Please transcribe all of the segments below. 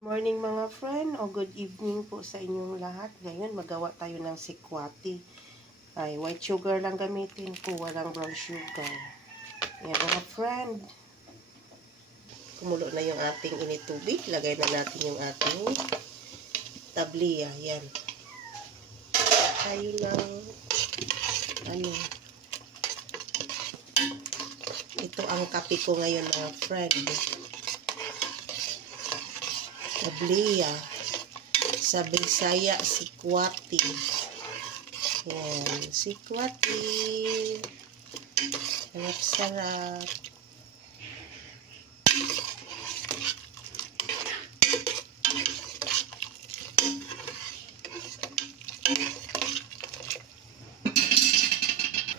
Morning mga friend o good evening po sa inyong lahat. Ngayon magawa tayo ng sikwati. Ay, white sugar lang gamitin po, walang brown sugar. Ayan mga friend. Kumulo na yung ating initubig. Lagay na natin yung ating tabliya. Ayan. Tayo ng ito ang kape ko ngayon mga friend. Tabliya. Sa Bisaya, sikwati. Yan, sikwati. Sarap-sarap.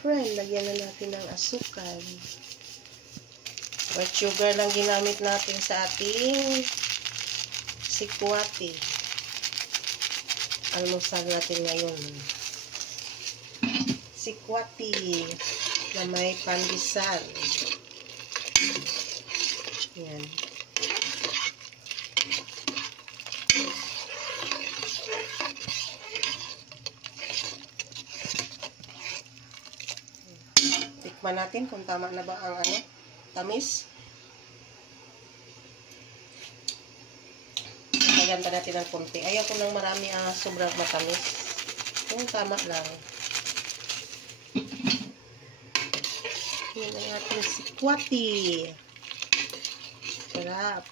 Friend, lagyan na natin ng asukal. White sugar lang ginamit natin sa ating sikwati. Almusal natin ngayon. Sikwati na may pandesal. Yan. Tikman natin kung tama na ba ang tamis. Maganda natin ng konti. Ayaw ko ng marami sobrang matamis. Yung tama lang. Yan ang ating sikwati. Sarap.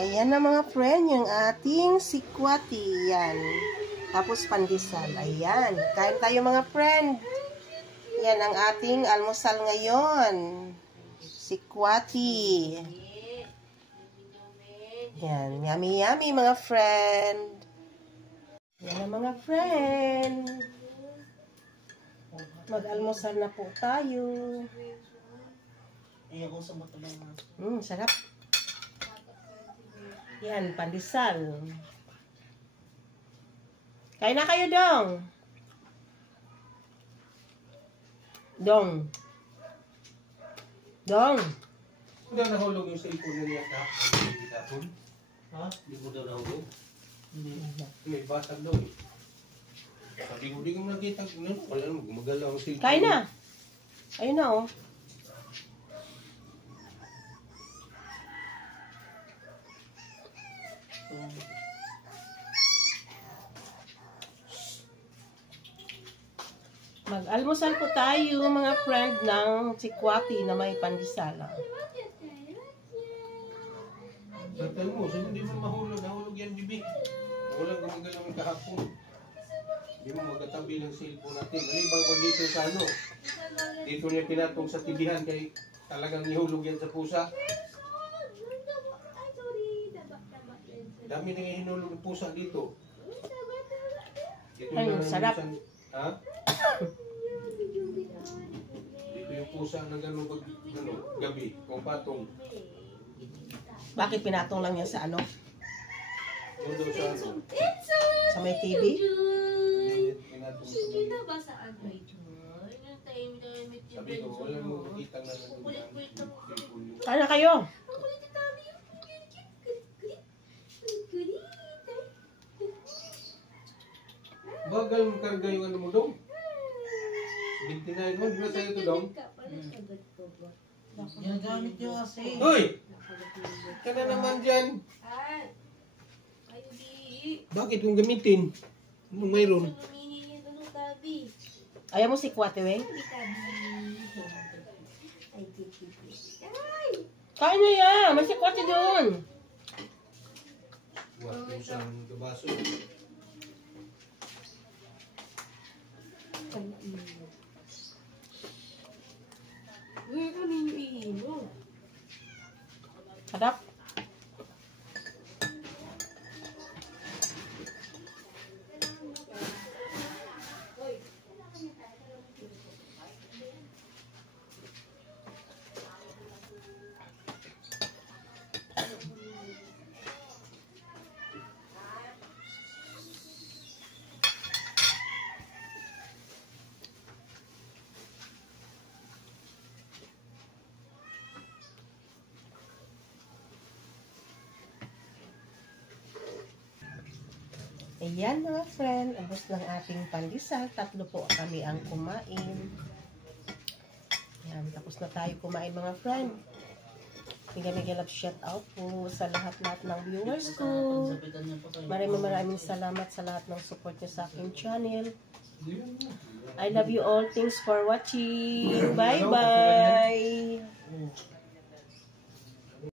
Ayan na mga friend, yung ating sikwati. Yan. Tapos pandesal. Ayan. Kain tayo mga friend. Yan ang ating almusal ngayon. Sikwati. Yan. Yummy yummy mga friend. Yan na mga friend. Mag-almusal na po tayo. Sarap. Yan, pandesal. Kain na kayo, Dong. Dong. Dong. Hindi daw nahulog yung cellphone niya kahapon. Ha? Hindi mo daw nahulog? Hindi. May basag daw eh. Sabi ko, hindi ko nakita. Wala naman, gumagalaw ang cellphone. Kain na. Ayun na, oh. Mag-almusal po tayo mga friend ng sikwati na may pandesala. Batal mo, sabi hindi mo nahulog yan, bibi. Walang gumagalaw ang kahapon. Hindi mo magkatabi ng cellphone natin. Alibang kung dito sa dito niya pinatong sa tibihan kay talagang nihulog yan sa pusa. Dami na nga hinulog ng pusa dito. Ay, sarap. Ha? Dito yung pusa na gano'n gabi, kung patong. Bakit pinatong lang yan sa Yung daw sa Sa may TV? Pinatong sa may. Sabi ko, wala mo makita na nandun. Kaya kayo? Bagal mo karga yung mo dong. 29 mo, di ba sa'yo ito dong? Ginagamit nyo kasi. Hoy! Ka na naman dyan. Bakit kung gamitin? Anong mayroon? Ayaw mo sikwati, weng? Kain na yan! May sikwati doon! Buat yung isang kabaso. Sarap. Ayan mga friend, ubos ng ating pandesal. 3 po kami ang kumain. Ayan, tapos na tayo kumain mga friend. Mega love shout out po sa lahat-lahat ng viewers ko. Maraming salamat sa lahat ng support niyo sa aking channel. I love you all. Thanks for watching. Bye-bye.